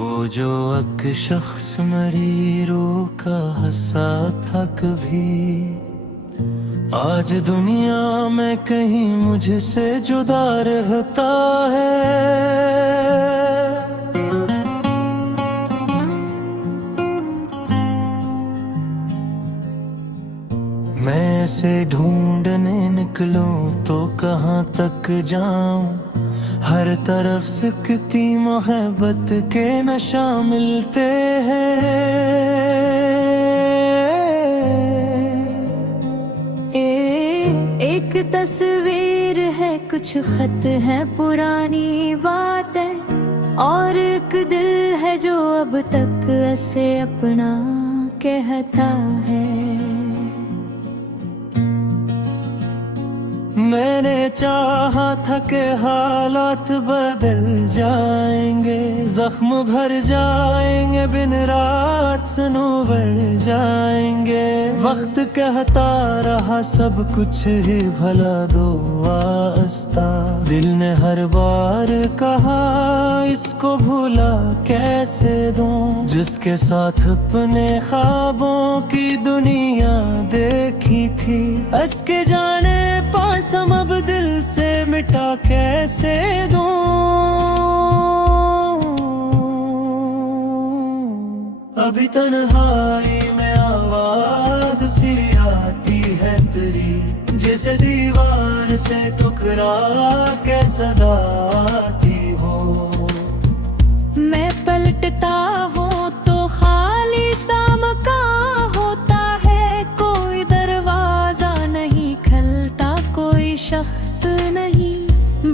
वो जो एक शख्स मरीरों का हंसा था कभी, आज दुनिया में कहीं मुझसे जुदा रहता है। मैं ऐसे ढूंढने निकलूं तो कहाँ तक जाऊं, हर तरफ सिकती मोहब्बत के नशा मिलते हैं। एक तस्वीर है, कुछ खत है, पुरानी बात है, और एक दिल है जो अब तक ऐसे अपना कहता है। मैंने चाहा था कि हालात बदल जाएंगे, जख्म भर जाएंगे, बिन रात सनोवर जाएंगे। वक्त कहता रहा सब कुछ ही भला दो वास्ता, दिल ने हर बार कहा इसको भूला कैसे दूं, जिसके साथ अपने ख्वाबों की दुनिया देखी थी। इसके जाने पास हम अब दिल से मिटा कैसे दूं। अभी तन्हाई में आवाज सी आती है तेरी, जिसे दीवार से टुकरा के सदा आती हो। मैं पलटता हूँ तो खाली सा मकान होता है, कोई दरवाजा नहीं खलता, कोई शख्स नहीं,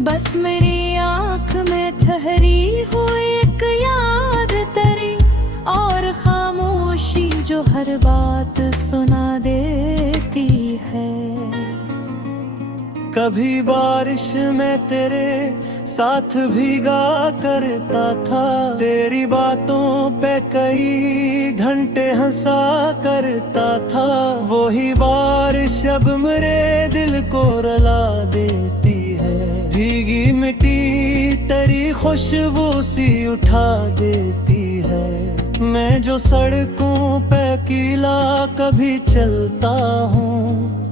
बस मेरी आँख में ठहरी हुई एक याद तेरी, और खामोशी जो हर बात सुना देती है। कभी बारिश में तेरे साथ भीगा करता था, तेरी बातों पे कई घंटे हंसा करता था। वही बारिश अब मेरे दिल को रुला देती है, भीगी मिट्टी तेरी खुशबू सी उठा देती है। मैं जो सड़कों पे अकेला कभी चलता हूँ,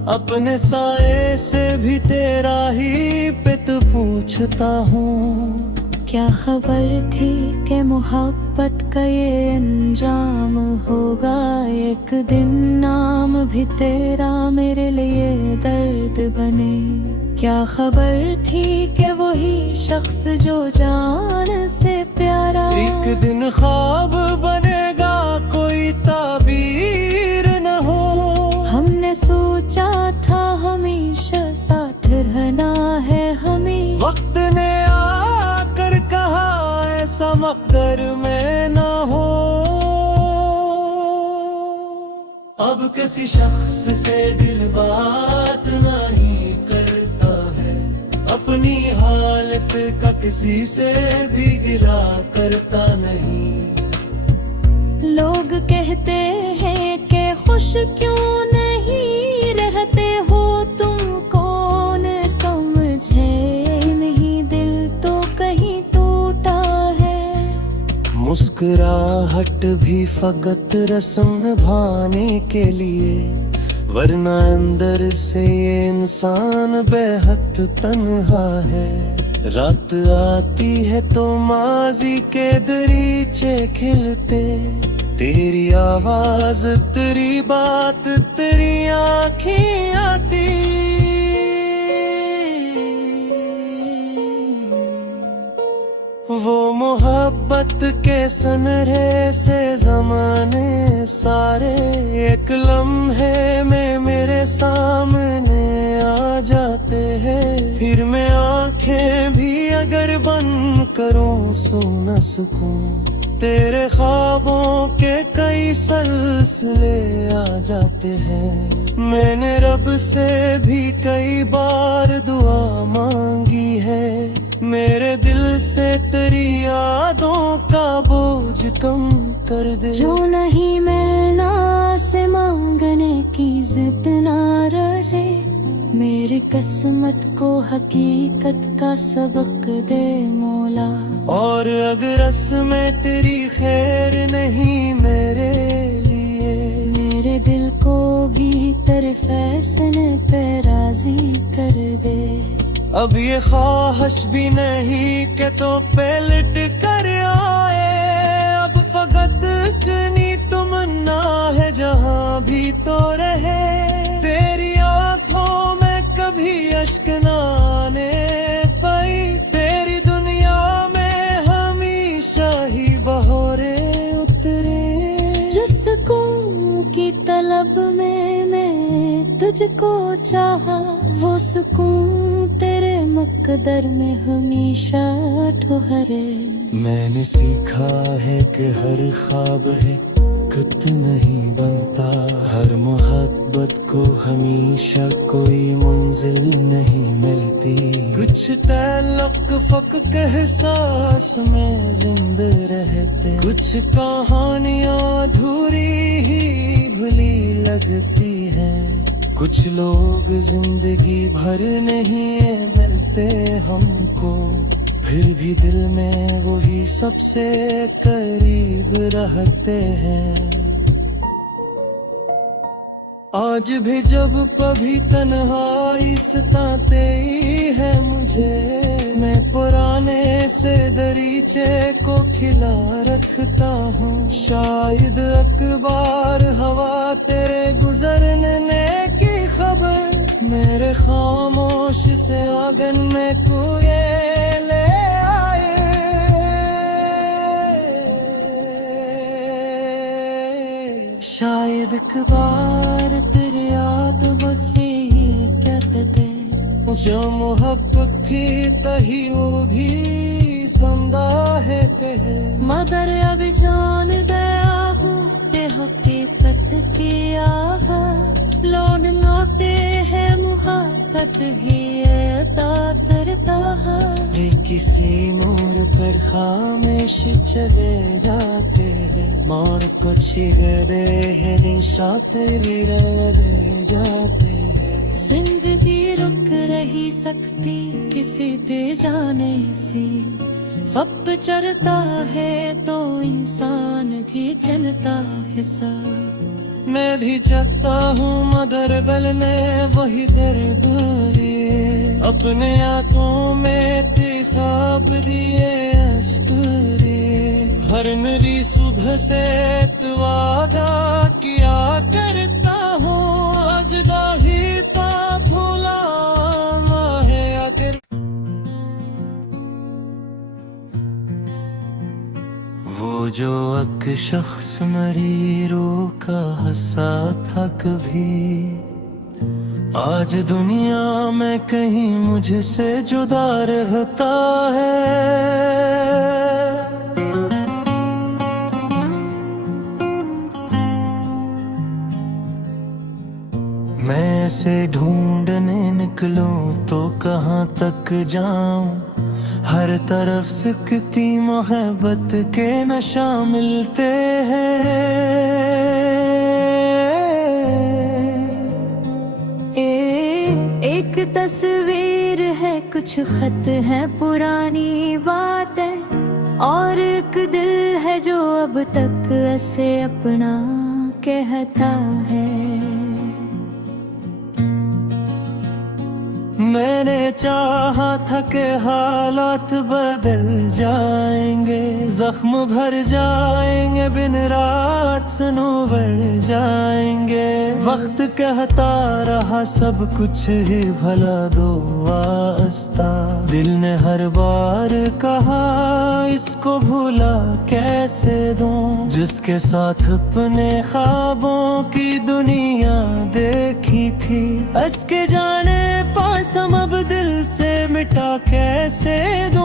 अपने साए से भी तेरा ही पित पूछता हूँ। क्या खबर थी कि मोहब्बत का ये अंजाम होगा, एक दिन नाम भी तेरा मेरे लिए दर्द बने। क्या खबर थी कि वही शख्स जो जान से प्यारा एक दिन ख्वाब बनेगा, कोई ताबीर न हो। हमने सोचा था हमेशा साथ रहना है हमें, वक्त ने आकर कहा ऐसा मकदर में न हो। अब किसी शख्स से दिल बात नहीं करता है, अपनी हालत का किसी से भी गिला करता नहीं। लोग कहते हैं कि खुश क्यों नहीं रहते हो तुम, कौन समझे नहीं दिल तो कहीं टूटा है। मुस्कुराहट भी फकत रस्म निभाने के लिए, वरना अंदर से ये इंसान बेहद तन्हा है। रात आती है तो माजी के दरीचे खिलते, तेरी आवाज तेरी बात तेरी आँखें आती। वो मोहब्बत के सनरे से जमाने सारे एक लम्हे में मेरे सामने आ जाते हैं। फिर मैं आंखें भी अगर बंद करूं सो न सकूं, तेरे ख्वाबों के कई सिलसिले आ जाते हैं। मैंने रब से भी कई बार दुआ मांगी है, मेरे दिल से तेरी यादों का बोझ कम कर दे। जो नहीं मिलना से मांगने की जिद ना रहे, मेरे मेरी किस्मत को हकीकत का सबक दे मौला। और अगर रस्में तेरी खैर नहीं मेरे लिए, मेरे दिल को भी तेरे फैसले पे राजी कर दे। अब ये ख्वाहिश भी नहीं कि तो पलट कर आए, अब फकत इतनी तमन्ना है जहाँ भी तो रहे। तेरी आंखों में कभी अश्क ना आने पाई, तेरी दुनिया में हमेशा ही बहोरे उतरे। जिस सुकून की तलब में मैं तुझको चाहा, वो सुकून तेरे मुकद्दर में हमेशा ठहरे। मैंने सीखा है कि हर ख्वाब है कुत नहीं बनता, हर मोहब्बत को हमेशा कोई मंजिल नहीं मिलती। कुछ तल्लक फक एहसास में जिंदा रहते, कुछ कहानियां अधूरी ही भली लगती हैं। कुछ लोग जिंदगी भर नहीं मिलते हमको, फिर भी दिल में वही सबसे करीब रहते हैं। आज भी जब कभी तन्हाई सताते ही है मुझे, मैं पुराने से दरीचे को खिला रखता हूँ। शायद अखबार हवा तेरे गुजरने की खबर मेरे खामोश से आंगन में कुए ले आए। शायद अखबार तेरी याद मुझे ही कहते थे, जो मोहब्बत की तही वो भी समझा है ते। मगर अब जान गया हूँ कि हकीकत की आह लौट लौटे है मुहब्बत ही अता करता है। किसी मोड़ पर खामोश चले जाते हैं, मोड़ को छिगरे है निशात रह जाते हैं। जिंदगी रुक रही सकती किसी दे जाने से, वक्त चलता है तो इंसान भी चलता है सा। मैं भी चाहता हूँ मगर गलने वही दर्द लिए, अपने आंखों में ख्वाब दिए अश्क रे। हर मेरी सुबह से वादा किया करता हूँ, आज दाही ता भूला है आखिर। वो जो एक शख्स मरीरों का हंसा था कभी, आज दुनिया में कहीं मुझसे जुदा रहता है। मैं इसे ढूंढने निकलूं तो कहाँ तक जाऊं, हर तरफ सिकती मोहब्बत के नशा मिलते हैं। एक तस्वीर है, कुछ खत है पुरानी बातें, और एक दिल है जो अब तक ऐसे अपना कहता है। मैंने चाहा था कि हालात बदल जाएंगे, जख्म भर जाएंगे, बिन रात सनोवर जाएंगे। वक्त कहता रहा सब कुछ ही भला दो वास्ता, दिल ने हर बार कहा इसको भूला कैसे दूं, जिसके साथ अपने ख्वाबों की दुनिया देखी थी। इसके जाने पास हम अब दिल से मिटा कैसे दूं।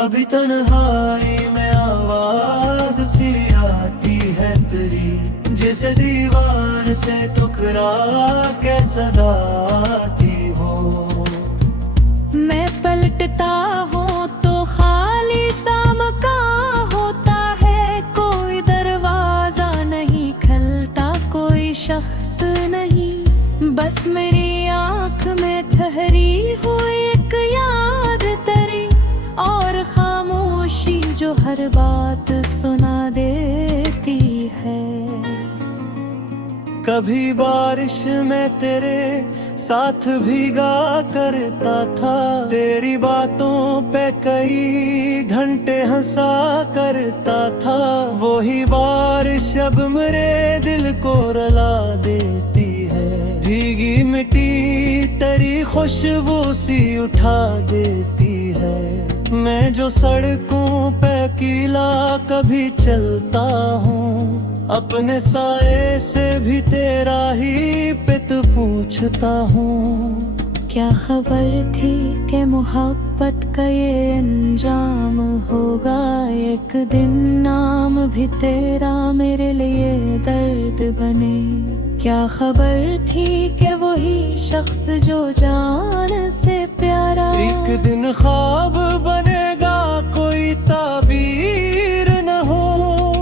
अभी तन्हाई में आवाज सी आती है तेरी, जिसे दीवार से टकरा के सदा आती हो। मैं पलटता हूँ तो खाली सा मकान होता है, कोई दरवाजा नहीं खलता, कोई बस मेरी आँख में ठहरी हो एक याद तेरी, और खामोशी जो हर बात सुना देती है। कभी बारिश में तेरे साथ भीगा करता था, तेरी बातों पे कई घंटे हंसा करता था। वही बारिश अब मेरे दिल को रुला देती है, भीगी मिट्टी तेरी खुशबू सी उठा देती है। मैं जो सड़कों पे अकेला कभी चलता हूँ, अपने साए से भी तेरा ही पित पूछता हूँ। क्या खबर थी कि मोहब्बत का ये अंजाम होगा, एक दिन नाम भी तेरा मेरे लिए दर्द बने। क्या खबर थी कि वही शख्स जो जान से प्यारा एक दिन ख्वाब बनेगा, कोई ताबीर न हो।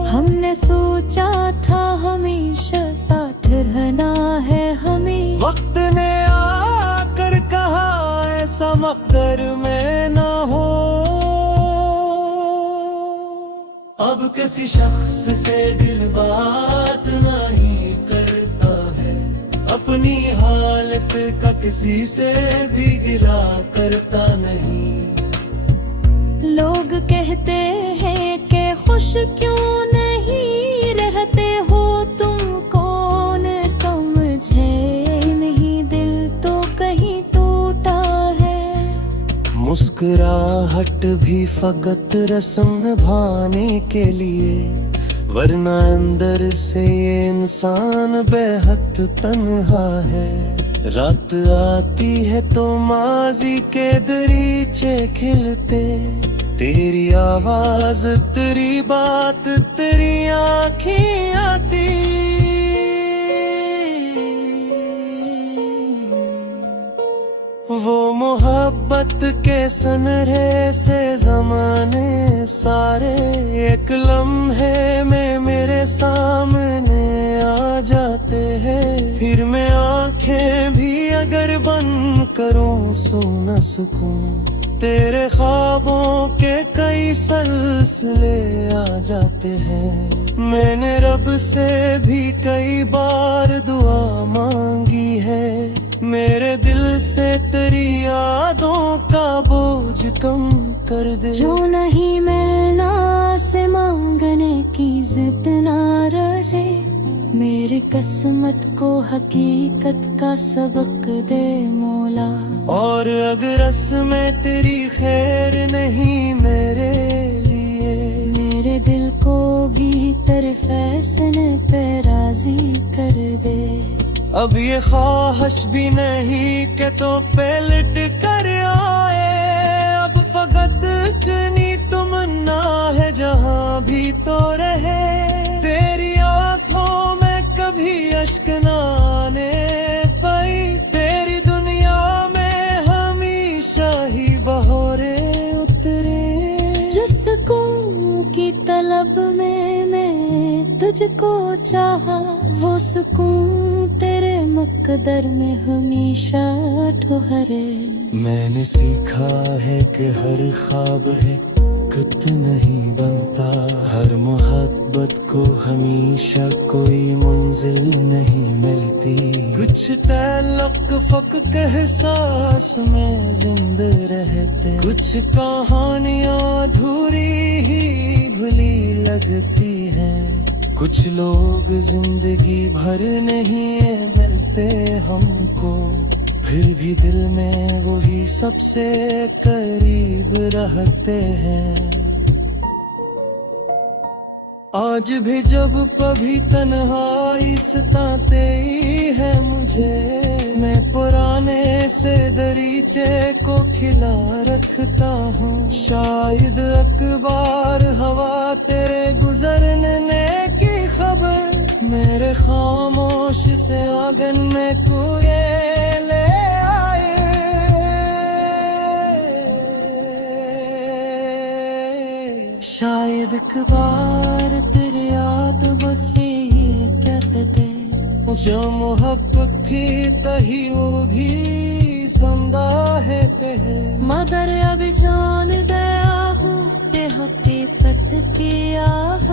हमने सोचा था हमेशा साथ रहना है हमें, वक्त ने आकर कहा ऐसा मकदर में ना हो। अब किसी शख्स से दिल बात नहीं करता है, अपनी हालत का किसी से भी गिला करता नहीं। लोग कहते हैं कि खुश क्यों नहीं रहते हो तुम, कौन समझे नहीं दिल तो कहीं टूटा है। मुस्कुराहट भी फकत रस्म निभाने के लिए, वरना अंदर से ये इंसान बेहद तन्हा है। रात आती है तो माजी के दरीचे खिलते, तेरी आवाज तेरी बात तेरी आँखें आती। वो मोहब्बत के सनरे से जमाने सारे एक लम्हे में मेरे सामने आ जाते हैं। फिर मैं आंखें भी अगर बंद करूं सो न सकूं, तेरे ख्वाबों के कई सिलसिले आ जाते हैं। मैंने रब से भी कई बार दुआ मांगी है, मेरे दिल से तेरी यादों का बोझ कम कर दे। जो नहीं मिलना से मांगने की जिद ना रहे, मेरी किस्मत को हकीकत का सबक दे मौला। और अगर रस्में तेरी खैर नहीं मेरे लिए, मेरे दिल को भी तेरे फैसले पे राजी कर दे। अब ये ख्वाहिश भी नहीं कि तो पलट कर आए, अब फकत इतनी तमन्ना है जहाँ भी तो रहे। तेरी आंखों में कभी अश्क न आने पाई, तेरी दुनिया में हमेशा ही बहोरे उतरे। जिस सुकून की तलब में मैं तुझको चाहा, वो सुकून तेरे मुकद्दर में हमेशा ठहरे। मैंने सीखा है कि हर ख्वाब है कुत नहीं बनता, हर मोहब्बत को हमेशा कोई मंजिल नहीं मिलती। कुछ तल्लक फक एहसास में जिंदा रहते, कुछ कहानियाँ अधूरी ही भुली लगती हैं। कुछ लोग जिंदगी भर नहीं मिलते हमको, फिर भी दिल में वही सबसे करीब रहते हैं। आज भी जब कभी तन्हाई सताते ही है मुझे, मैं पुराने से दरीचे को खिला रखता हूँ। शायद अखबार हवा तेरे गुजरने की खबर मेरे खामोश से आंगन में कुए ले आए। शायद अखबार तेरी याद बचे ही कहते थे, जो मोहब्बत भी जिंदा है पे है। मगर अब जान गया हूँ कि हकीकत की आह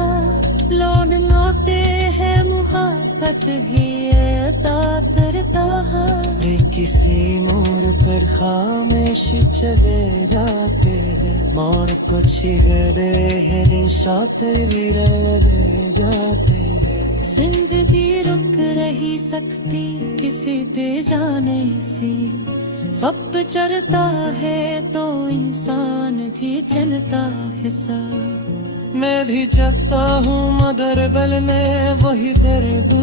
लौट लौटे है मुहब्बत भी अदा करता है। वे किसी मोड़ पर खामोश चले जाते हैं, मोड़ को छेड़े हैं निशात भी रह जाते हैं। जिंदगी रुक रही सकती किसी दे जाने से, वक्त चलता है तो इंसान भी चलता है सा। मैं भी जगता हूँ मगर गल में वही दर्द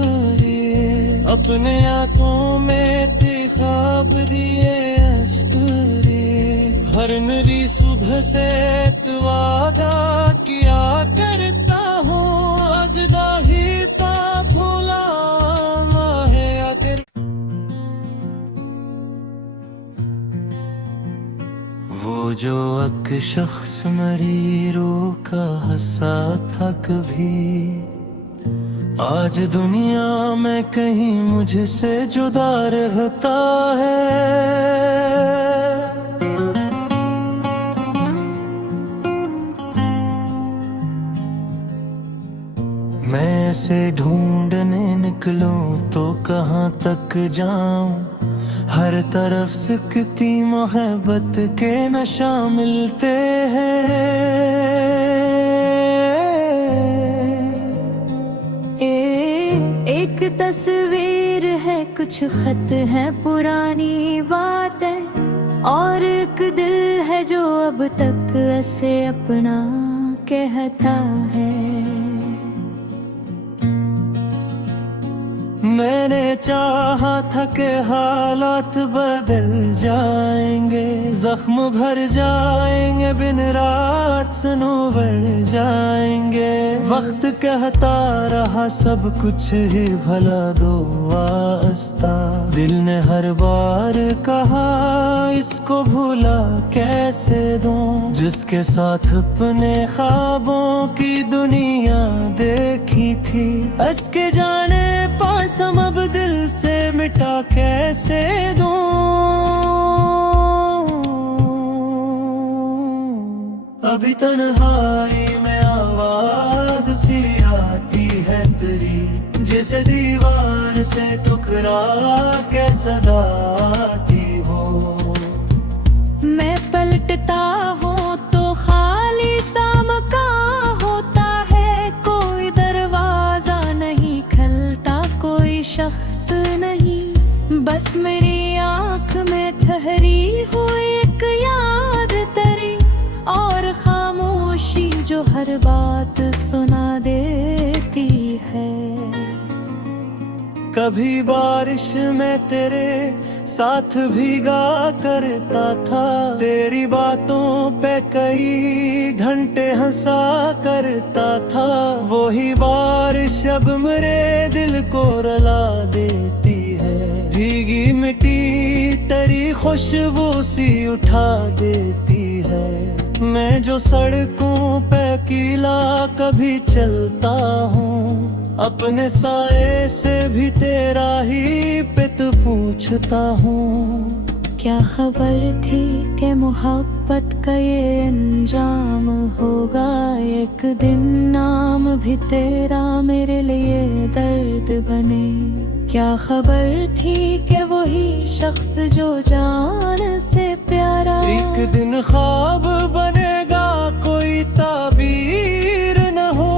लिए, अपने आंखों में ते ख्वाब दिए अश्क दिए। हर नई सुबह से एक वादा किया करता हूँ, आज दाही ता भूला है अगर। वो जो अक शख्स मरीरों का हंसा था कभी, आज दुनिया में कहीं मुझसे जुदा रहता है। मैं ऐसे ढूंढने निकलूं तो कहाँ तक जाऊं, हर तरफ सिकती मोहब्बत के नशा मिलते हैं। एक तस्वीर है, कुछ खत है, पुरानी बात है, और एक दिल है जो अब तक ऐसे अपना कहता है। मैंने चाहा था कि हालात बदल जाएंगे, जख्म भर जाएंगे, बिन रात सनोवर जाएंगे। वक्त कहता रहा सब कुछ ही भला दो वास्ता, दिल ने हर बार कहा इसको भूला कैसे दूं, जिसके साथ अपने ख्वाबों की दुनिया देखी थी। हंस के जाने पास हम अब दिल से मिटा कैसे दूं, अभी तन्हाई में आवाज सी आती है तेरी, जैसे दीवार से टुकरा के सदा आती हो। मैं पलटता हूँ तो खाली सा मकान होता है, कोई दरवाजा नहीं खलता, कोई शख्स नहीं, बस मेरी आँख में ठहरी हुई एक याद तेरी, और खामोशी जो हर बात सुना देती है। कभी बारिश में तेरे साथ भीगा करता था, तेरी बातों पे कई घंटे हंसा करता था। वही बारिश अब मेरे दिल को रुला देती है, भीगी मिट्टी तेरी खुशबू सी उठा देती है। मैं जो सड़कों पे अकेला कभी चलता हूँ, अपने साए से भी तेरा ही पित पूछता हूँ। क्या खबर थी कि मोहब्बत का ये अंजाम होगा, एक दिन नाम भी तेरा मेरे लिए दर्द बने। क्या खबर थी कि वही शख्स जो जान से प्यारा एक दिन ख्वाब बनेगा, कोई ताबीर न हो।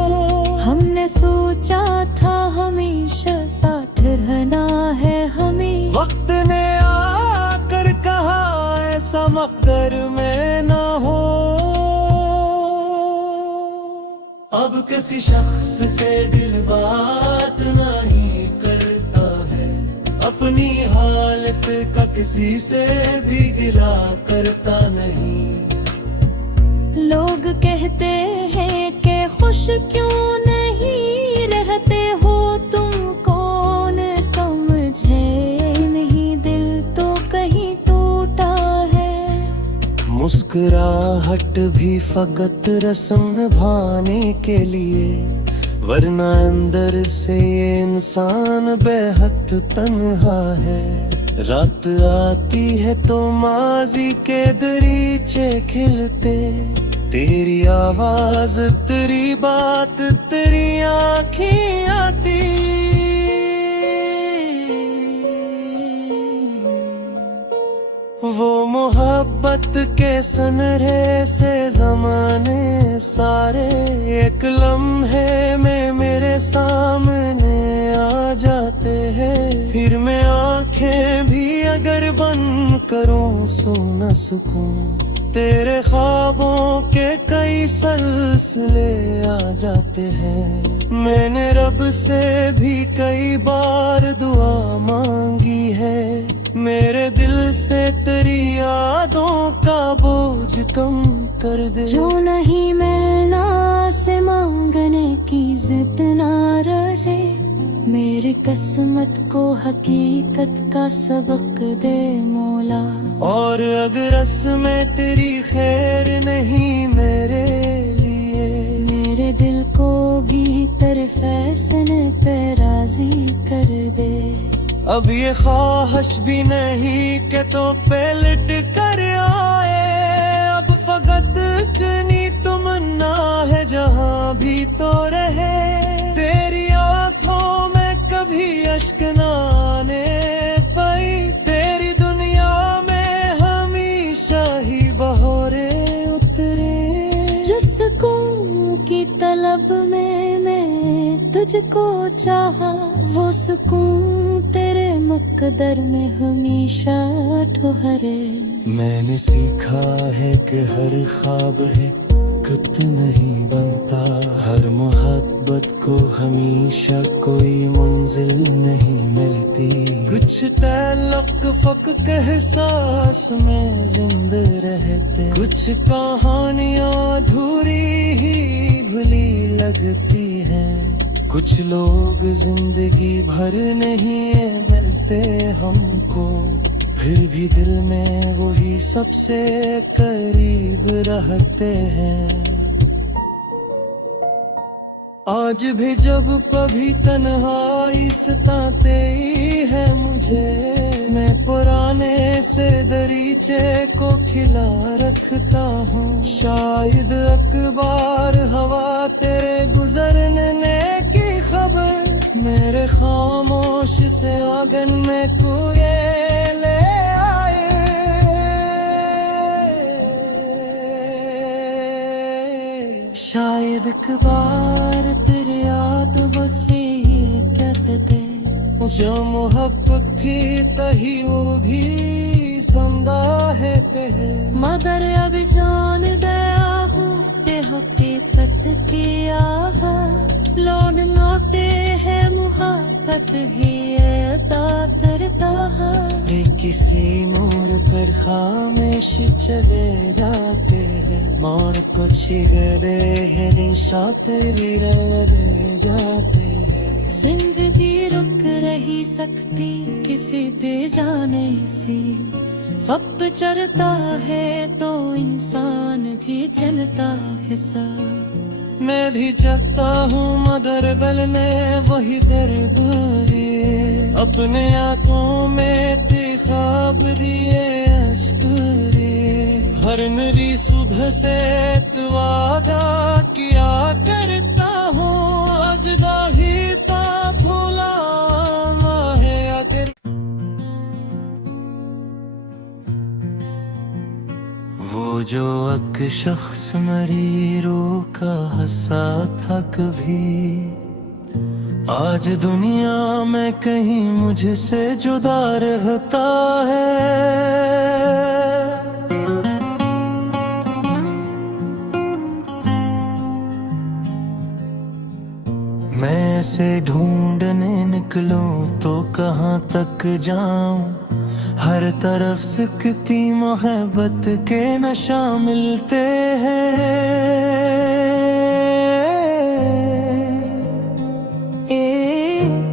हमने सोचा था हमेशा साथ रहना है हमें, वक्त ने आकर कहा ऐसा मकदर में न हो। अब किसी शख्स से दिल बात नहीं करता है, अपनी हालत का किसी से भी गिला करता नहीं। लोग कहते हैं कि खुश क्यों नहीं रहते हो तुम, कौन समझे नहीं दिल तो कहीं टूटा है। मुस्कुराहट भी फकत रस्म निभाने के लिए, वरना अंदर से ये इंसान बेहद तन्हा है। रात आती है तो माजी के दरीचे खिलते, तेरी आवाज तेरी बात तेरी आँखें आती। वो मोहब्बत के सनरे से जमाने सारे एक लम्हे में मेरे सामने आ जाते हैं। फिर मैं आंखें भी अगर बंद करूं सो न सकूं, तेरे ख्वाबों के कई सिलसिले आ जाते हैं। मैंने रब से भी कई बार दुआ मांगी है, मेरे दिल से तेरी यादों का बोझ कम कर दे। जो नहीं मिलना से मांगने की जिद ना रहे, मेरी किस्मत को हकीकत का सबक दे मौला। और अगर रस्में तेरी खैर नहीं मेरे लिए, मेरे दिल को भी तेरे फैसले पे राजी कर दे। अब ये ख्वाहिश भी नहीं कि तो पलट कर आए, अब फकत इतनी तमन्ना है जहाँ भी तो रहे। तेरी आंखों में कभी अश्क ना आने पाई, तेरी दुनिया में हमेशा ही बहोरे उतरे। जिस सुकून की तलब में मैं तुझको चाहा, वो सुकून तेरे मुकद्दर में हमेशा ठहरे। मैंने सीखा है कि हर ख्वाब है खुद नहीं बनता, हर मोहब्बत को हमेशा कोई मंजिल नहीं मिलती। कुछ तल्लुक़ फ़क़्त के एहसास में जिंदा रहते, कुछ कहानियाँ अधूरी ही भली लगती हैं। कुछ लोग जिंदगी भर नहीं मिलते हमको, फिर भी दिल में वही सबसे करीब रहते हैं। आज भी जब कभी तन्हाई सताते है मुझे, मैं पुराने से दरीचे को खिला रखता हूँ। शायद अखबार हवा तेरे गुजरने की खबर मेरे खामोश से आंगन में कुएं ले आए। शायद अखबार तेरी याद बचे ही कहते, जो मोहब्बत की तही वो भी जिंदा है ते। मगर अब जान गया हूँ कि हकीकत किया है, लौट लौटे है मुहब्बत ही अता करता है। वे किसी मोड़ पर खामोश चले जाते हैं, मोड़ को छिगरे है निशात रह जाते हैं। जिंदगी रुक रही सकती किसी दे जाने से, वक्त चलता है तो इंसान भी चलता है सा। मैं भी जगता हूँ मगर गल में वही दर्द लिए, अपने आंखों में थे ख्वाब दिए अश्क लिए। हर नरी सुबह से वादा किया करता हूँ, आज दाही ता भूला है आखिर। वो जो एक शख्स मरीरों का हंसा था कभी, आज दुनिया में कहीं मुझसे जुदा रहता है। मैं ऐसे ढूंढने निकलूं तो कहाँ तक जाऊं, हर तरफ सिकती मोहब्बत के नशा मिलते हैं।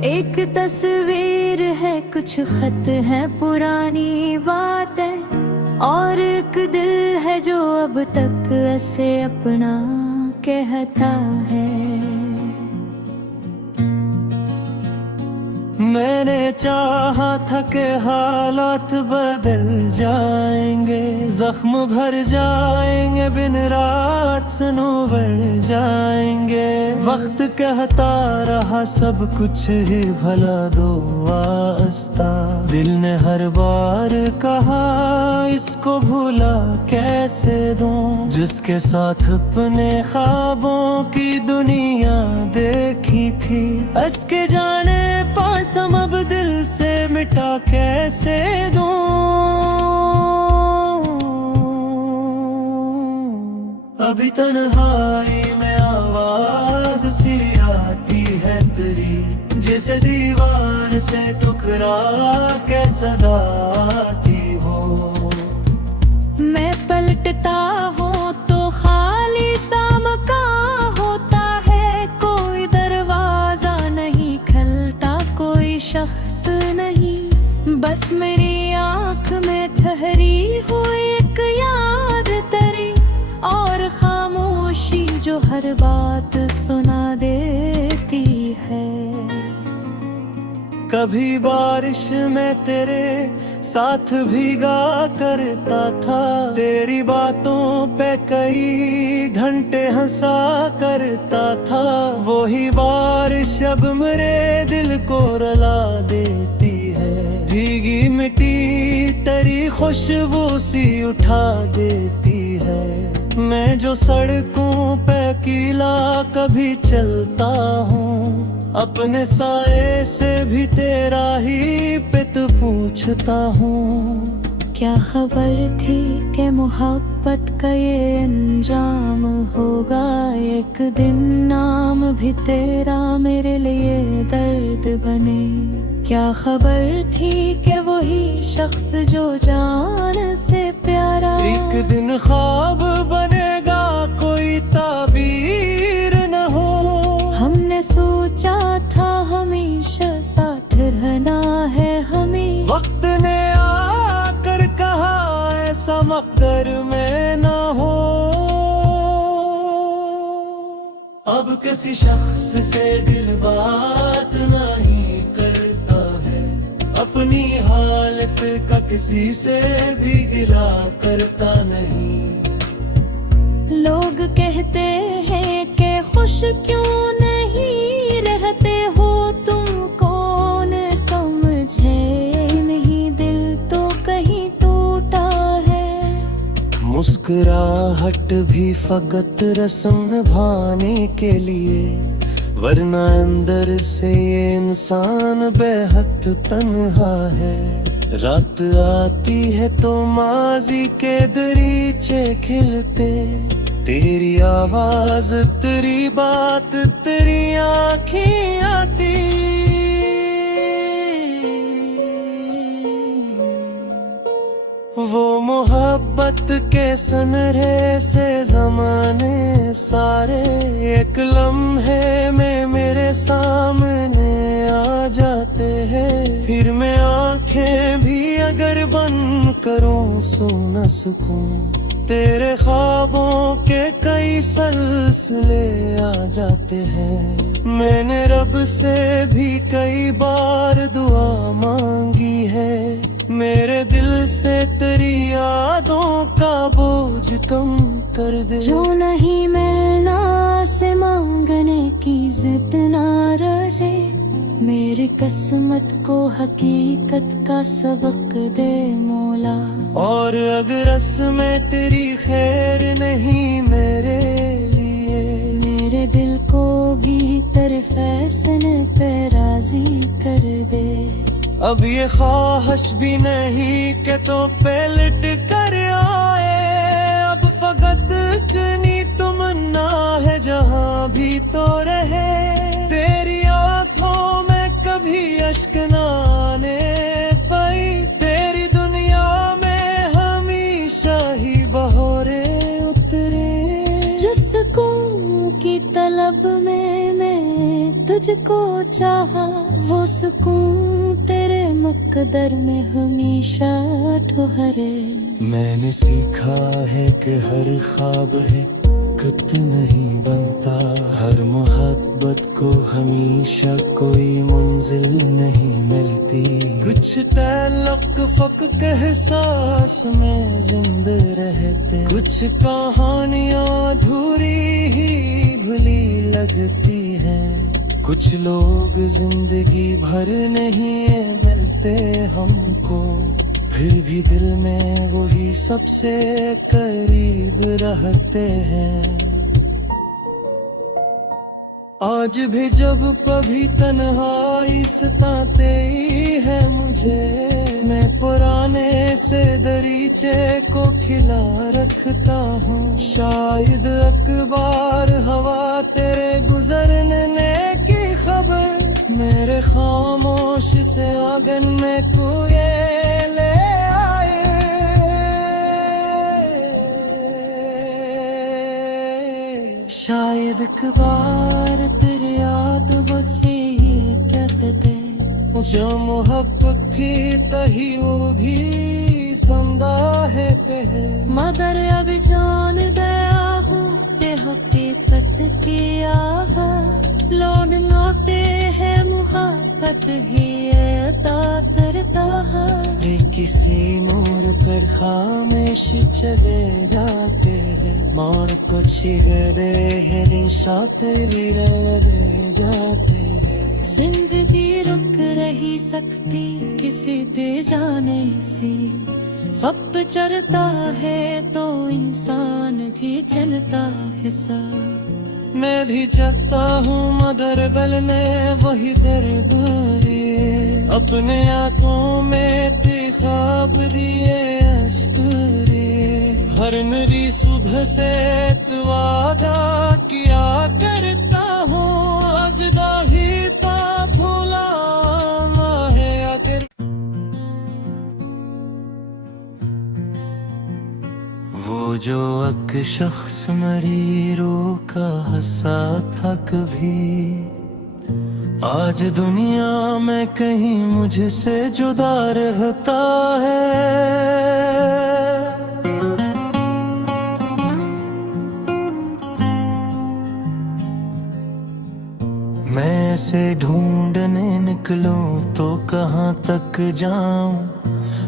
एक तस्वीर है, कुछ खत है पुरानी बातें, और एक दिल है जो अब तक ऐसे अपना कहता है। मैंने चाहा था कि हालात बदल जाएंगे, जख्म भर जाएंगे, बिन रात सनोवर जाएंगे। वक्त कहता रहा सब कुछ ही भला दो वास्ता, दिल ने हर बार कहा इसको भूला कैसे दूं, जिसके साथ अपने ख्वाबों की दुनिया देखी थी। हंस के जाने पास हम अब दिल से मिटा कैसे दूं। अभी तन्हाई में आवाज सी आती है तेरी, जिसे दीवार से टुकरा के सदा आती हो। मैं पलटता हूँ तो खाली सा मकान होता है, कोई दरवाजा नहीं खलता, कोई शख्स नहीं, बस मेरी आँख में ठहरी हुई एक याद तेरी, और खामोशी जो हर बात सुना देती है। कभी बारिश में तेरे साथ भीगा करता था, तेरी बातों पे कई घंटे हंसा करता था। वही बारिश अब मेरे दिल को रुला देती है, भीगी मिट्टी तेरी खुशबू सी उठा देती है। मैं जो सड़कों पे अकेला कभी चलता हूँ, अपने साए से भी तेरा ही पित पूछता हूँ। क्या खबर थी कि मोहब्बत का ये अंजाम होगा, एक दिन नाम भी तेरा मेरे लिए दर्द बने। क्या खबर थी कि वही शख्स जो जान से प्यारा एक दिन ख्वाब बनेगा, कोई ताबीर न हो। हमने सोचा था हमेशा साथ रहना है हमें, वक्त ने आकर कहा ऐसा मकदर में न हो। अब किसी शख्स से दिल बात नहीं करता है, अपनी हालत का किसी से भी गिला करता नहीं। लोग कहते हैं कि खुश क्यों नहीं रहते हो तुम, कौन समझे नहीं दिल तो कहीं टूटा है। मुस्कुराहट भी फकत रस्म निभाने के लिए, वरना अंदर से ये इंसान बेहद तन्हा है। रात आती है तो माजी के दरीचे खिलते, तेरी आवाज तेरी बात तेरी आँखें आती। वो मोहब्बत के सनरे से जमाने सारे एक लम्हे में मेरे सामने आ जाते हैं। फिर मैं आंखें भी अगर बंद करूं सो न सकूं, तेरे ख्वाबों के कई सिलसिले आ जाते हैं। मैंने रब से भी कई बार दुआ मांगी है, मेरे दिल से तेरी यादों का बोझ कम कर दे। जो नहीं मिलना से मांगने की जिद ना रहे, मेरी किस्मत को हकीकत का सबक दे मौला। और अगर रस्में तेरी खैर नहीं मेरे लिए, मेरे दिल को भी तेरे फैसले पे राजी कर दे। अब ये ख्वाहिश भी नहीं कि तो पलट कर आए, अब फकत इतनी तमन्ना है जहाँ भी तो रहे। तेरी आंखों में कभी अश्क न आने पाई, तेरी दुनिया में हमेशा ही बहोरे उतरे। जिस सुकून की तलब में मैं तुझको चाहा, वो सुकून तेरे मुकद्दर में हमेशा ठहरे। मैंने सीखा है कि हर ख्वाब है वक्त नहीं बनता, हर मोहब्बत को हमेशा कोई मंजिल नहीं मिलती। कुछ तल्लक फक के एहसास में जिंदा रहते, कुछ कहानियां अधूरी ही भुली लगती हैं। कुछ लोग जिंदगी भर नहीं मिलते हमको, फिर भी दिल में वही सबसे करीब रहते हैं। आज भी जब कभी तन्हाई सताते ही है मुझे, मैं पुराने से दरीचे को खिला रखता हूँ। शायद अखबार हवा तेरे गुजरने की खबर मेरे खामोश से आंगन में कुएं ले आए। शायद अखबार तेरी याद बचे ही कहते थे, जो मोहब्बत की तही वो भी जिंदा है पे है। मगर अभी जान गया हूँ कि हकीकत किया है, लौट लौटे हैं मुहब्बत ही अता करता है। रे किसी मोड़ पर खामोशी चले जाते हैं, मोड़ को छिगरे हैं निशा तेरी रह जाते हैं। जिंदगी रुक रही सकती किसी दे जाने से, वक्त चलता है तो इंसान भी चलता है सा। मैं भी जगता हूँ मगर गलने वही दर्द लिए, अपने आंखों में थे ख्वाब दिए अश्क लिए। हर मेरी सुबह से वादा किया करता हूँ, आज दाही ता भूला है आखिर। वो जो एक शख्स मरीरों का हंसा था कभी, आज दुनिया में कहीं मुझसे जुदा रहता है। मैं ऐसे ढूंढने निकलूं तो कहाँ तक जाऊं,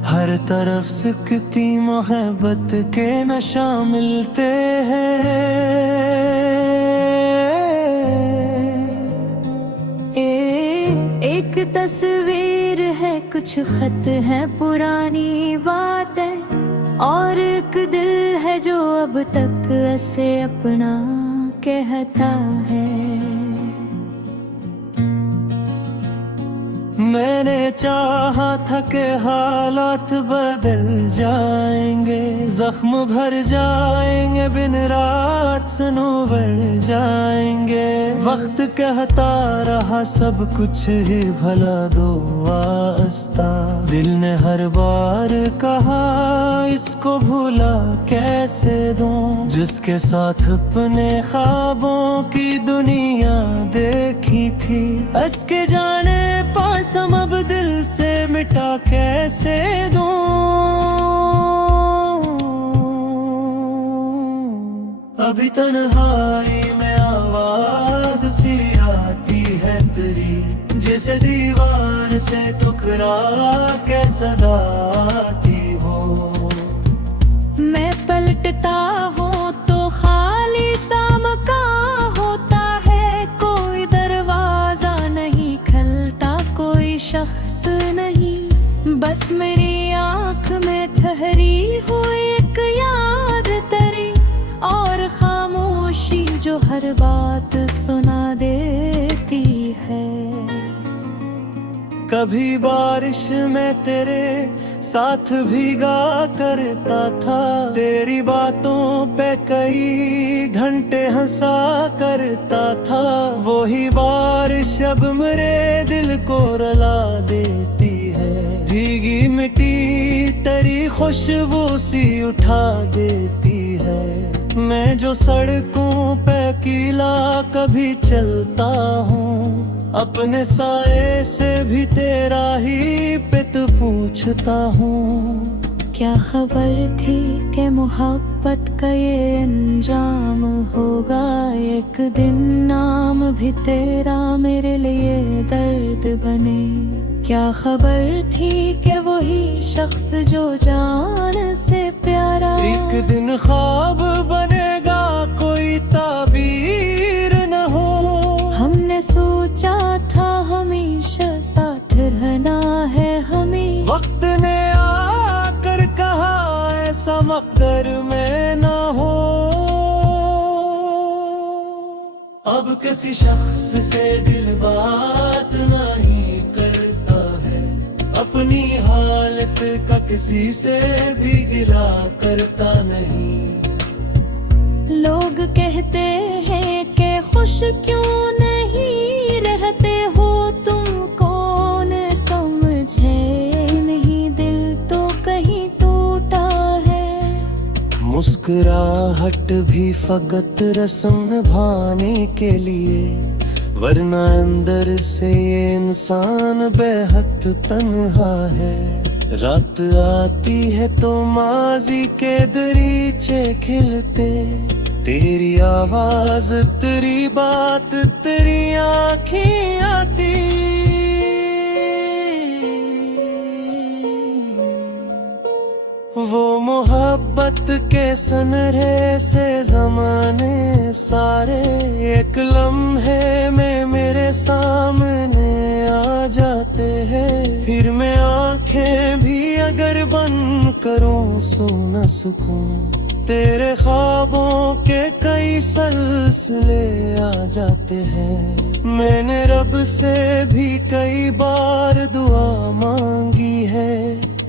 हर तरफ सिकती मोहब्बत के नशा मिलते हैं। एक तस्वीर है, कुछ खत है पुरानी बातें, और एक दिल है जो अब तक ऐसे अपना कहता है। मैंने चाहा था कि हालात बदल जाएंगे, जख्म भर जाएंगे, बिन रात सनोवर जाएंगे। वक्त कहता रहा सब कुछ ही भला दो वास्ता, दिल ने हर बार कहा इसको भूला कैसे दूं। जिसके साथ अपने ख्वाबों की दुनिया देखी थी, इसके जाने पास हम अब दिल से मिटा कैसे दूं। अभी तन्हाई में आवाज सी आती है तेरी, जिसे दीवार से टकरा के सदा आती हो। मैं पलटता हूँ तो खाली सा मकान होता है, कोई दरवाजा नहीं खलता, कोई शख्स नहीं, बस मेरी आँख में ठहरी हुई एक याद तेरी, और खामोशी जो हर बात सुना देती है। कभी बारिश में तेरे साथ भीगा करता था, तेरी बातों पे कई घंटे हंसा करता था। वही बारिश अब मेरे दिल को रुला देती है, भीगी मिट्टी तेरी खुशबू सी उठा देती है। मैं जो सड़कों पे अकेला कभी चलता हूँ, अपने साए से भी तेरा ही पित पूछता हूँ। क्या खबर थी कि मोहब्बत का ये अंजाम होगा एक दिन, नाम भी तेरा मेरे लिए दर्द बने। क्या खबर थी कि वही शख्स जो जान से प्यारा एक दिन ख्वाब बनेगा, कोई ताबीर न हो। हमने सोचा था हमेशा साथ रहना है हमें, वक्त ने आकर कहा ऐसा मकदर में ना हो। अब किसी शख्स से दिल बात नहीं करता है, अपनी हालत का किसी से भी गिला करता नहीं। लोग कहते हैं कि खुश क्यों नहीं रहते हो तुम, कौन समझे नहीं दिल तो कहीं टूटा है। मुस्कुराहट भी फकत रस्म निभाने के लिए, वरना अंदर से ये इंसान बेहद तन्हा है। रात आती है तो माजी के दरीचे खिलते, तेरी आवाज तेरी बात तेरी आँखें आती। वो मोहब्बत के सनरे से जमाने सारे एक लम्हे में मेरे सामने आ जाते हैं। फिर मैं आंखें भी अगर बंद करूं सो न सकूं, तेरे ख्वाबों के कई सिलसिले आ जाते हैं। मैंने रब से भी कई बार दुआ मांगी है,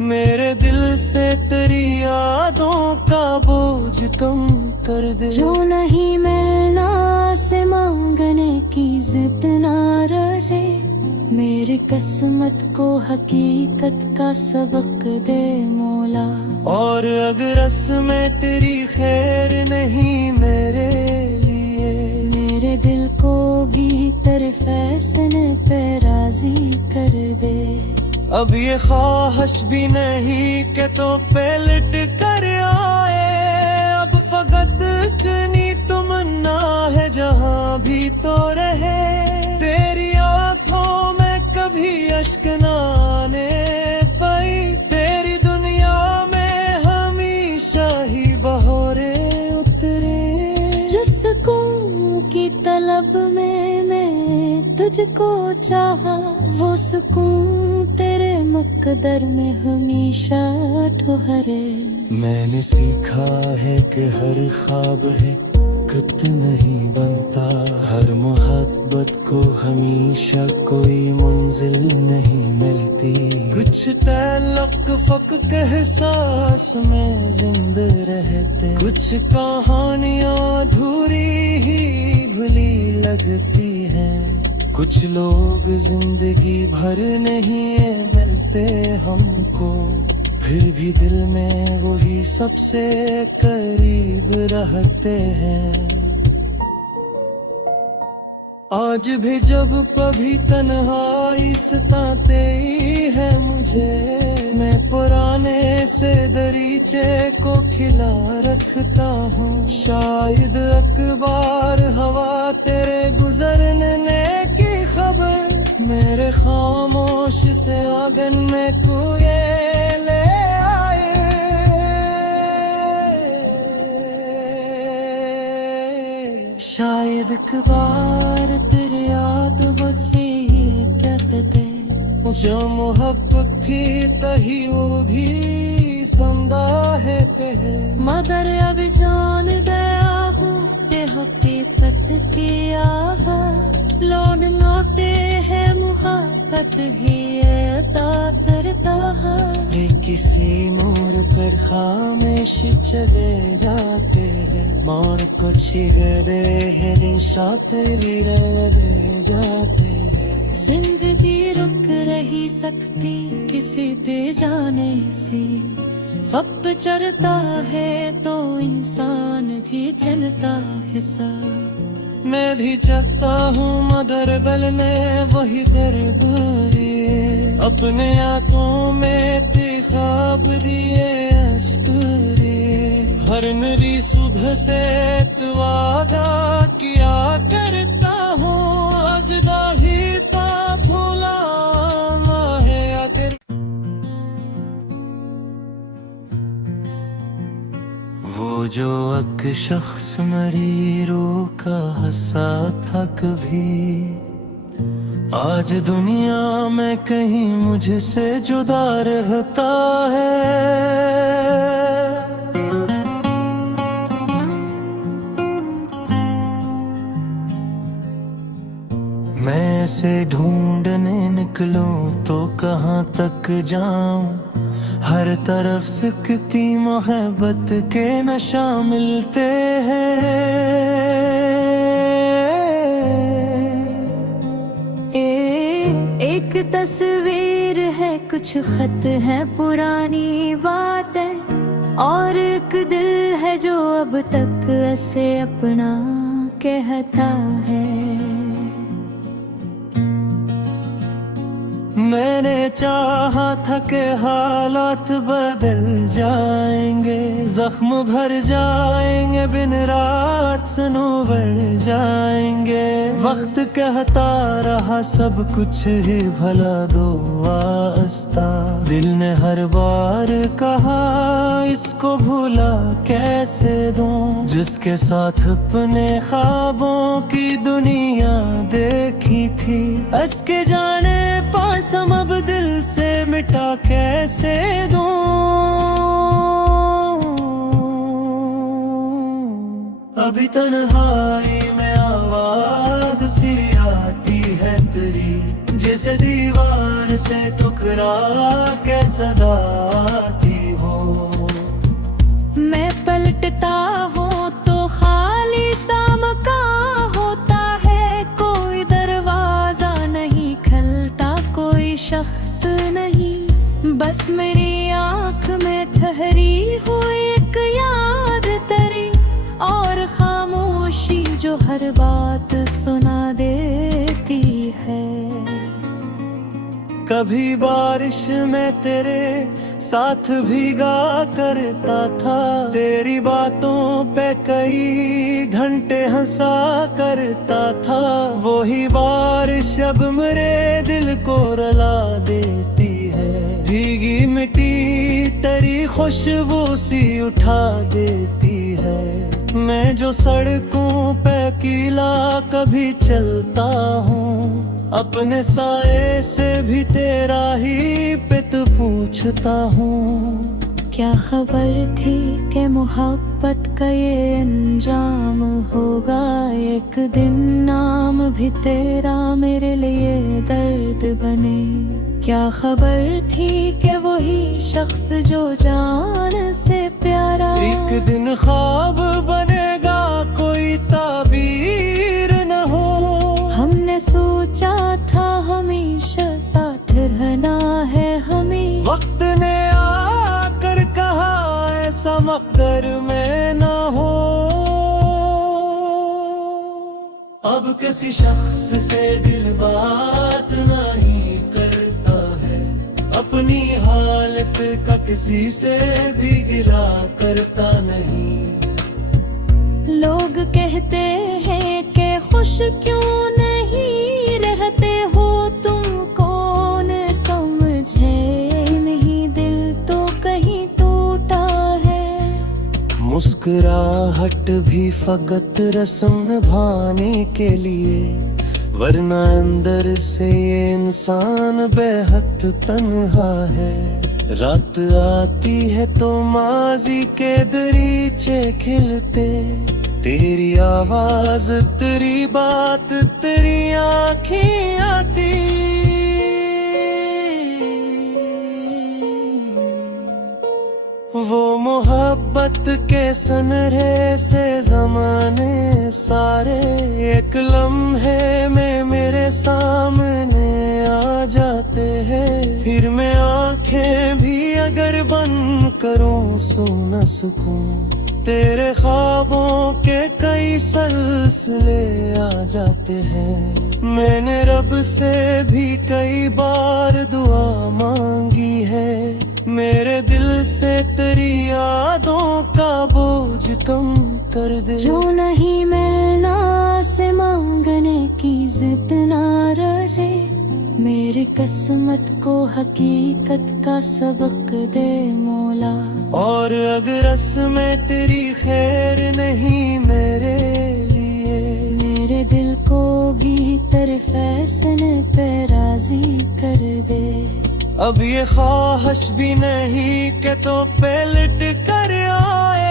मेरे दिल से तेरी यादों का बोझ कम कर दे। जो नहीं मिलना से मांगने की जिद ना रहे, मेरी किस्मत को हकीकत का सबक दे मौला। और अगर रस्में तेरी खैर नहीं मेरे लिए, मेरे दिल को भी तेरे फैसले पे राजी कर दे। अब ये ख्वाहिश भी नहीं कि तो पलट कर आए, अब फकत इतनी तमन्ना है जहाँ भी तो रहे। तेरी आंखों में कभी अश्क न आने पाई, तेरी दुनिया में हमेशा ही बहोरे उतरे। जिस सुकून की तलब में मैं तुझको चाहा, वो सुकून तेरे मुकद्दर में हमेशा ठहरे। मैंने सीखा है कि हर ख्वाब है कुत नहीं बनता, हर मोहब्बत को हमेशा कोई मंजिल नहीं मिलती। कुछ तल्लक फक एहसास में जिंद रहते, कुछ कहानियां अधूरी ही भुली लगती हैं। कुछ लोग जिंदगी भर नहीं मिलते हमको, फिर भी दिल में वही सबसे करीब रहते हैं। आज भी जब कभी तन्हाई सताते ही है मुझे, मैं पुराने से दरीचे को खिला रखता हूँ। शायद अखबार हवा तेरे गुजरने की खबर मेरे खामोश से आंगन में कुए ले आए। शायद अखबार तेरी याद मुझे ही कहते, जो मोहब्बत की तही वो भी समदा है पे। मगर अब जान गया हूँ कि हकीकत की आह लौट लौटे है मुहब्बत ही अता करता है। किसी मोड़ पर खामोश चले जाते हैं, मोड़ को छिगरे है दिशा तेरी रह जाते हैं। जिंदगी रुक रही सकती किसी दे जाने से, वक्त चलता है तो इंसान भी चलता है सा। मैं भी चाहता हूँ मगर गलने वही दर्द लिए, अपने आंखों में ख्वाब दिए हर नई सुबह से वादा किया करता हूँ, आज दाही ता भूला है अगर। वो जो एक शख्स मेरी रूह का हंसा था कभी, आज दुनिया में कहीं मुझसे जुदा रहता है। मैं इसे ढूंढने निकलूं तो कहाँ तक जाऊं, हर तरफ सिकती मोहब्बत के नशा मिलते हैं। एक तस्वीर है, कुछ खत है, पुरानी बात है, और एक दिल है जो अब तक ऐसे अपना कहता है। मैंने चाहा था कि हालात बदल जाएंगे, जख्म भर जाएंगे, बिन रात सनोवर जाएंगे। वक्त कहता रहा सब कुछ ही भला दो वास्ता, दिल ने हर बार कहा इसको भूला कैसे दूं, जिसके साथ अपने ख्वाबों की दुनिया देखी थी। हंस के जाने पास हम अब दिल से मिटा कैसे दूं, अभी तन्हाई में आवाज सी आती है तेरी, जैसे दीवार से टकरा के सदा आती हो। मैं पलटता हूँ तो खाली सा मकान होता है, कोई दरवाजा नहीं खलता, कोई शख्स नहीं, बस मेरी आँख में ठहरी हुई एक याद तेरी, और खामोशी जो हर बात सुना देती है। कभी बारिश में तेरे साथ भीगा करता था, तेरी बातों पे कई घंटे हंसा करता था। वही बारिश अब मेरे दिल को रुला देती है, भीगी मिट्टी तेरी खुशबू सी उठा देती है। मैं जो सड़कों पे अकेला कभी चलता हूँ, अपने साए से भी तेरा ही पित पूछता हूँ। क्या खबर थी कि मोहब्बत का ये अंजाम होगा, एक दिन नाम भी तेरा मेरे लिए दर्द बने। क्या खबर थी कि वही शख्स जो जान से प्यारा एक दिन ख्वाब बनेगा, कोई ताबीर न हो। हमने सोचा था हमेशा साथ रहना है हमें, वक्त ने आकर कहा ऐसा मकदर में न हो। अब किसी शख्स से दिल बात नहीं करता है, अपनी हालत का किसी से भी गिला करता नहीं। लोग कहते हैं कि खुश क्यों नहीं रहते हो तुम, कौन समझे नहीं दिल तो कहीं टूटा है। मुस्कुराहट भी फकत रस्म निभाने के लिए, वरना अंदर से ये इंसान बेहद तन्हा है। रात आती है तो माजी के दरीचे खिलते, तेरी आवाज तेरी बात तेरी आँखें आती। वो मोहब्बत के सनरे से जमाने सारे एक लम्हे में मेरे सामने आ जाते हैं। फिर मैं आंखें भी अगर बंद करूं सो न सकूं, तेरे ख्वाबों के कई सिलसिले आ जाते हैं। मैंने रब से भी कई बार दुआ मांगी है, मेरे दिल से तेरी यादों का बोझ कम कर दे। जो नहीं मिलना से मांगने की जिद ना रहे, मेरी किस्मत को हकीकत का सबक दे मौला। और अगर रस्में तेरी खैर नहीं मेरे लिए, मेरे दिल को भी तेरे फैसले पे राजी कर दे। अब ये ख्वाहिश भी नहीं कि तो पलट कर आए,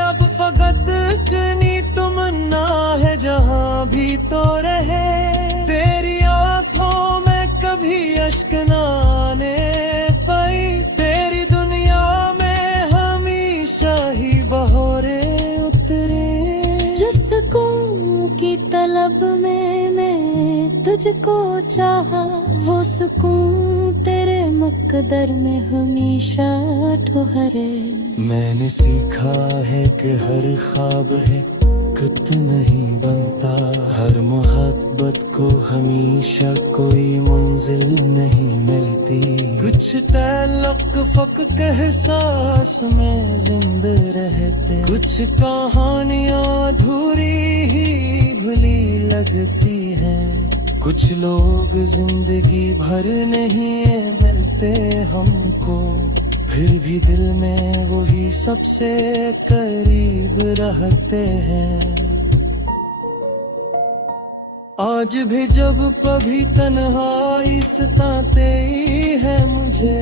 अब फकत इतनी तमन्ना है जहाँ भी तो रहे। तेरी आंखों में कभी अश्क न आने पाई, तेरी दुनिया में हमेशा ही बहोरे उतरे। जिस सुकून की तलब में मैं तुझको चाहा, वो सुकून तेरे मुकद्दर में हमेशा ठहरे। मैंने सीखा है कि हर ख्वाब है कुत नहीं बनता, हर मोहब्बत को हमेशा कोई मंजिल नहीं मिलती। कुछ तल्लुक फकत एहसास में जिंदा रहते, कुछ कहानियां अधूरी ही भुली लगती हैं। कुछ लोग जिंदगी भर नहीं मिलते हमको, फिर भी दिल में वही सबसे करीब रहते हैं। आज भी जब कभी तन्हाई सताते है मुझे,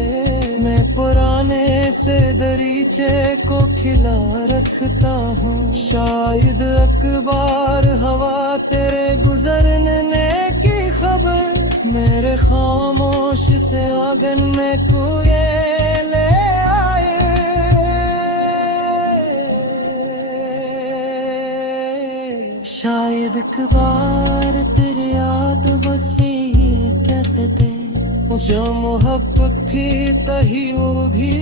मैं पुराने से दरीचे को खिला रखता हूँ। शायद अखबार हवा तेरे गुजरने की खबर मेरे खामोश से आंगन में कुए ले आए। शायद अखबार तेरी याद मुझे ही कहते, जो मोहब्बत की तही वो भी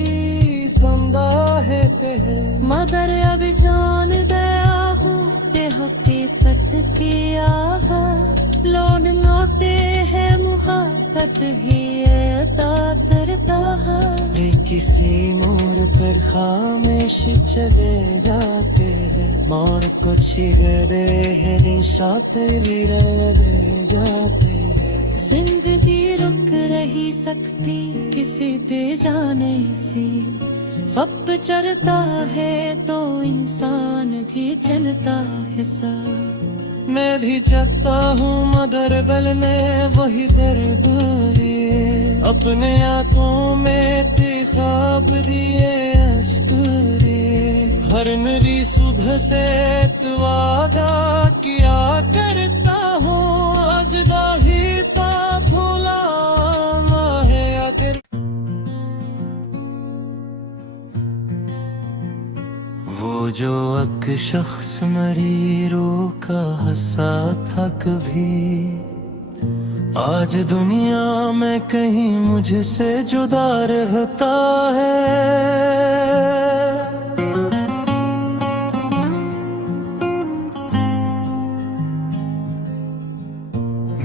जिंदा है ते है। मगर अब जान गया हूँ कि हकीकत की आहट लौट लौटे है मोहब्बत भी अता करता है। वे किसी मोड़ पर खामोश चले जाते हैं, मोड़ को छिगरे है निशात भी रह जाते हैं। जिंदगी रुक रही सकती किसी दे जाने से, वक्त चलता है तो इंसान भी चलता है सा। मैं भी चाहता हूँ मगर गल में वही दर्द लिए, अपने आंखों में ते ख्वाब दिए अश्क लिए। हर नरी सुबह से तो वादा किया करता हूँ, आज दाही का भूला है आखिर। वो जो एक शख्स मरीरों का हंसा था कभी, आज दुनिया में कहीं मुझसे जुदा रहता है।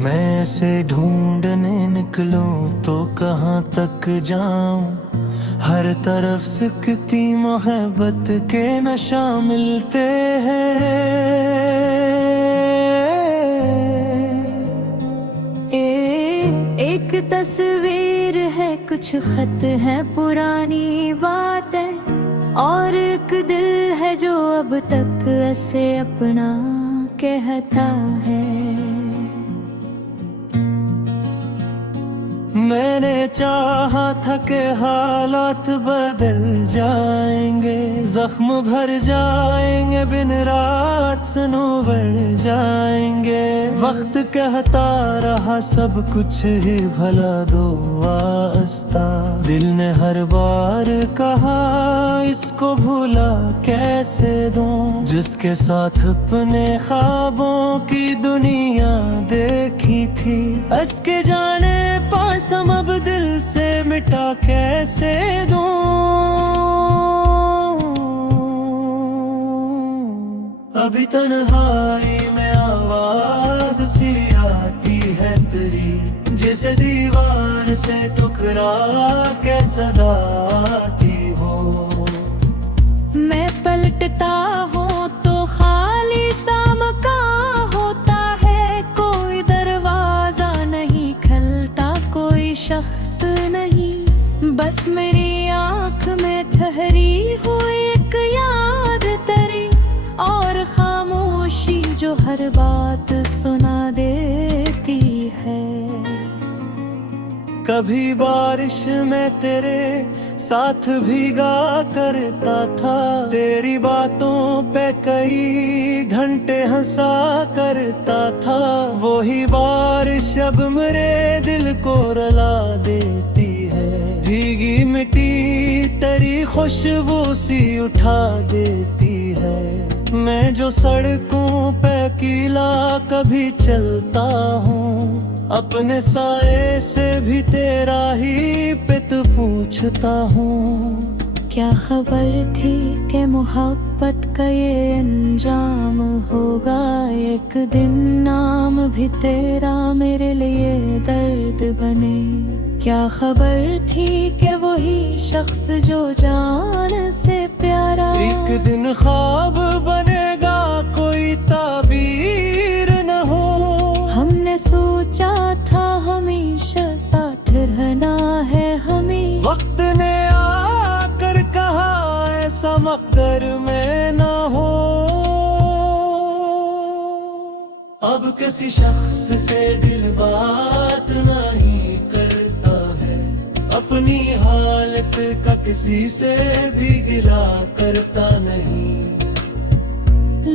मैं से ढूंढने निकलूं तो कहाँ तक जाऊं, हर तरफ सिकती मोहब्बत के नशा मिलते हैं। एक तस्वीर है, कुछ खत है पुरानी बातें, और एक दिल है जो अब तक ऐसे अपना कहता है। मैंने चाहा था कि हालात बदल जाएंगे, जख्म भर जाएंगे, बिन रात सनोवर जाएंगे। वक्त कहता रहा सब कुछ ही भला दो वास्ता, दिल ने हर बार कहा इसको भूला कैसे दूं, जिसके साथ अपने ख्वाबों की दुनिया देखी थी। हंस के जाने पास हम अब दिल से मिटा कैसे दूं। अभी तन्हाई में आवाज सी आती है तेरी, जैसे दीवार से टुकरा के सदा आती हो। मैं पलटता हूँ तो खाली सामका होता है, कोई दरवाजा नहीं खलता, कोई शख्स नहीं, बस मेरी आँख में ठहरी हुई एक याद तेरी, और खामोशी जो हर बात सुना देती है। कभी बारिश में तेरे साथ भीगा करता था, तेरी बातों पे कई घंटे हंसा करता था, वही बारिश अब मेरे दिल को रुला देती है। भीगी मिट्टी तेरी खुशबू सी उठा देती है, मैं जो सड़कों पे अकेला कभी चलता हूँ, अपने साए से भी तेरा ही पित पूछता हूँ। क्या खबर थी कि मोहब्बत का ये अंजाम होगा, एक दिन नाम भी तेरा मेरे लिए दर्द बने। क्या खबर थी कि वही शख्स जो जान से प्यारा एक दिन ख्वाब बनेगा, कोई ताबीर न हो। हमने सोचा था हमेशा साथ रहना है हमें, वक्त ने आकर कहा ऐसा मकदर में न हो। अब किसी शख्स से दिल बात नहीं करता है, अपनी हालत का किसी से भी गिला करता नहीं।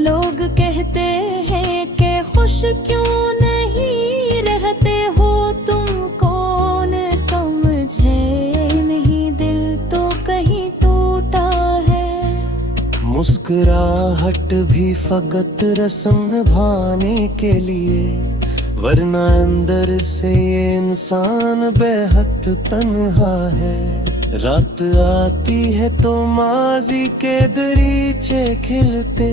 लोग कहते हैं कि खुश क्यों नहीं रहते हो तुम, कौन समझे नहीं दिल तो कहीं टूटा है। मुस्कुराहट भी फकत रस्म निभाने के लिए, वरना अंदर से ये इंसान बेहद तन्हा है। रात आती है तो माजी के दरीचे खिलते,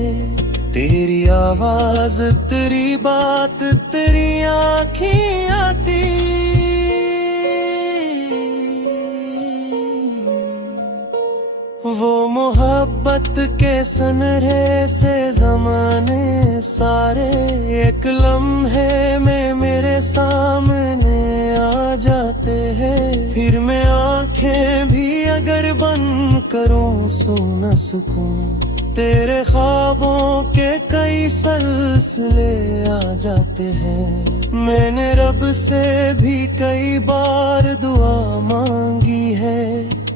तेरी आवाज तेरी बात तेरी आँखें आती। वो मोहब्बत के सनरे से जमाने सारे एक लम्हे में मेरे सामने आ जाते हैं, फिर मैं आंखें भी अगर बंद करूं सो न सकूं, तेरे ख्वाबों के कई सिलसिले आ जाते हैं। मैंने रब से भी कई बार दुआ मांगी है,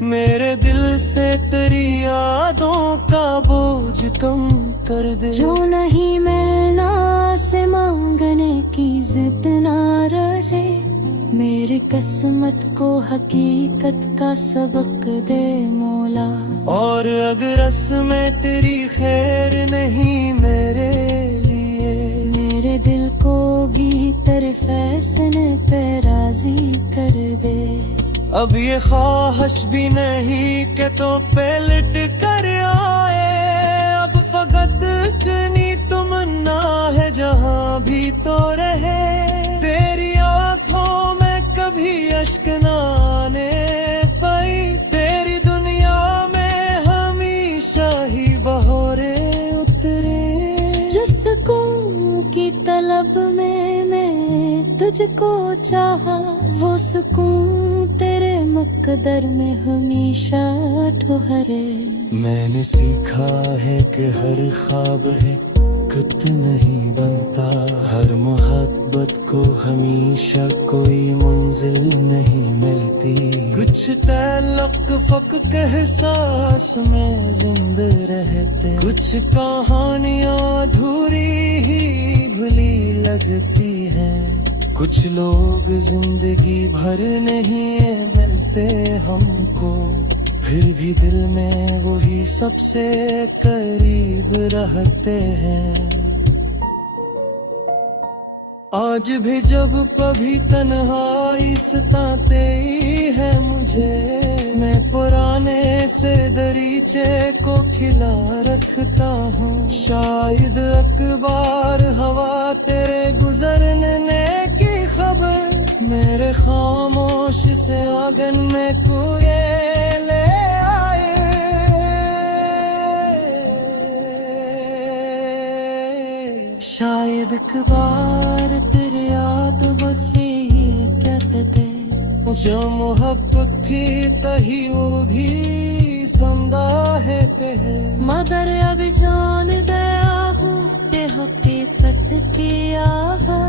मेरे दिल से तेरी यादों का बोझ कम कर दे। जो नहीं मिलना से मांगने की जिद ना रहे, मेरी किस्मत को हकीकत का सबक दे मौला। और अगर रस्में तेरी खैर नहीं मेरे लिए, मेरे दिल को भी तेरे फैसले पे राजी कर दे। अब ये ख्वाहिश भी नहीं कि तो पलट कर आए, अब फकत इतनी तमन्ना है जहाँ भी तो रहे, तेरी आंखों में कभी अश्क न आने पाई, तेरी दुनिया में हमेशा ही बहोरे उतरे। जिस सुकून की तलब में मैं तुझको चाहा, वो सुकून तेरे मुकद्दर में हमेशा ठहरे। मैंने सीखा है कि हर ख्वाब है कुत नहीं बनता, हर मोहब्बत को हमेशा कोई मंजिल नहीं मिलती, कुछ तल्लुक फक एहसास में जिंदा रहते, कुछ कहानियां अधूरी ही भली लगती हैं, कुछ लोग जिंदगी भर नहीं मिलते हमको, फिर भी दिल में वही सबसे करीब रहते हैं। आज भी जब कभी तन्हाई सताते है मुझे, मैं पुराने से दरीचे को खिला रखता हूँ, शायद अखबार हवा तेरे गुजरने की खबर मेरे खामोश से शायद एक बार तेरी याद बचे ही कहते थे, जो मोहब्बत की तही वो भी जिंदा है कहे। मगर अब जान गया हूँ कि हकीकत किया है,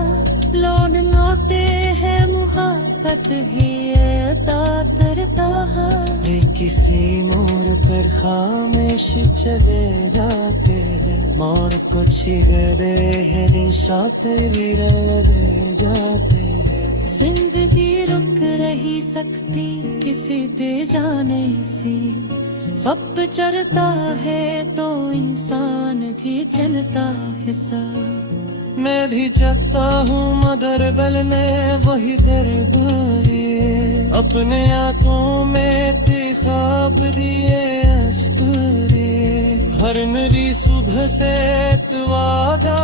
लौट लौटे है मुहब्बत ही अदा करता है। वे किसी मोड़ पर खामोश चले जाते हैं, मोड़ को छिगरे है निशा तेरी रह जाते हैं। जिंदगी रुक रही सकती किसी दे जाने से, वक्त चलता है तो इंसान भी चलता है सा। मैं भी जगता हूँ मगर गल में वही दर्द दिए, अपने आंखों में ते ख्वाब दिए अश्क दिए। हर नई सुबह से वादा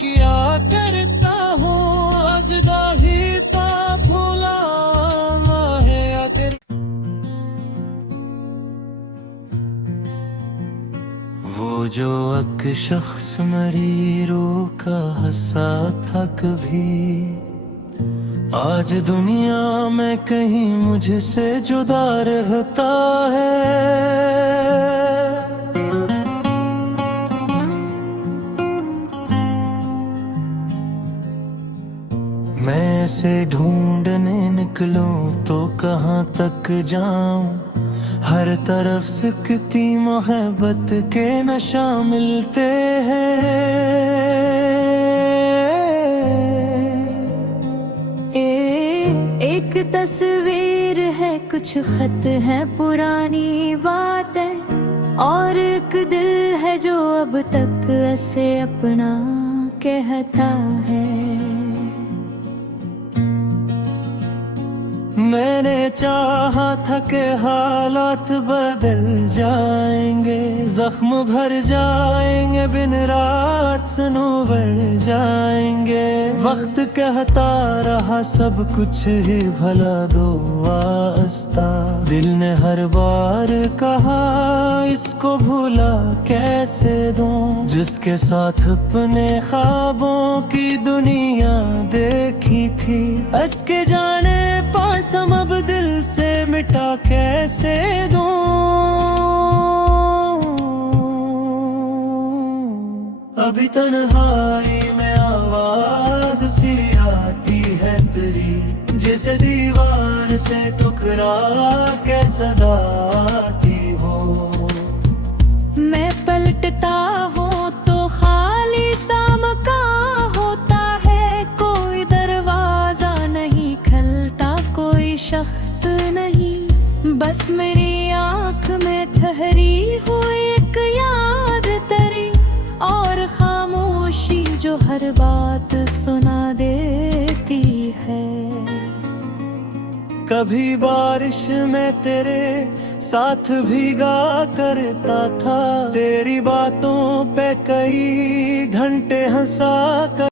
किया करता हूँ, आज दाही ता भूला है आखिर। वो जो एक शख्स मरीरों का हंसा था कभी, आज दुनिया में कहीं मुझसे जुदा रहता है। मैं इसे ढूंढने निकलूं तो कहाँ तक जाऊं, हर तरफ सिकती मोहब्बत के नशा मिलते हैं। एक तस्वीर है, कुछ खत है, पुरानी बात है, और एक दिल है जो अब तक ऐसे अपना कहता है। मैंने चाहा था कि हालात बदल जाएंगे, जख्म भर जाएंगे, बिन रात सनोवर जाएंगे। वक्त कहता रहा सब कुछ ही भला दो वास्ता, दिल ने हर बार कहा इसको भूला कैसे दूं, जिसके साथ अपने ख्वाबों की दुनिया देखी थी। हंस के जाने पास हम अब दिल से मिटा कैसे दूं, अभी तन्हाई में आवाज सी आती है तेरी, जिसे दीवार से टुकरा के सदा आती हो। मैं पलटता हूँ तो खाली सा मकान होता है, कोई दरवाजा नहीं खलता, कोई शख्स नहीं, बस मेरी आँख में ठहरी हुई एक याद तेरी, और खामोशी जो हर बात सुना देती है। कभी बारिश में तेरे साथ भीगा करता था, तेरी बातों पे कई घंटे हंसा कर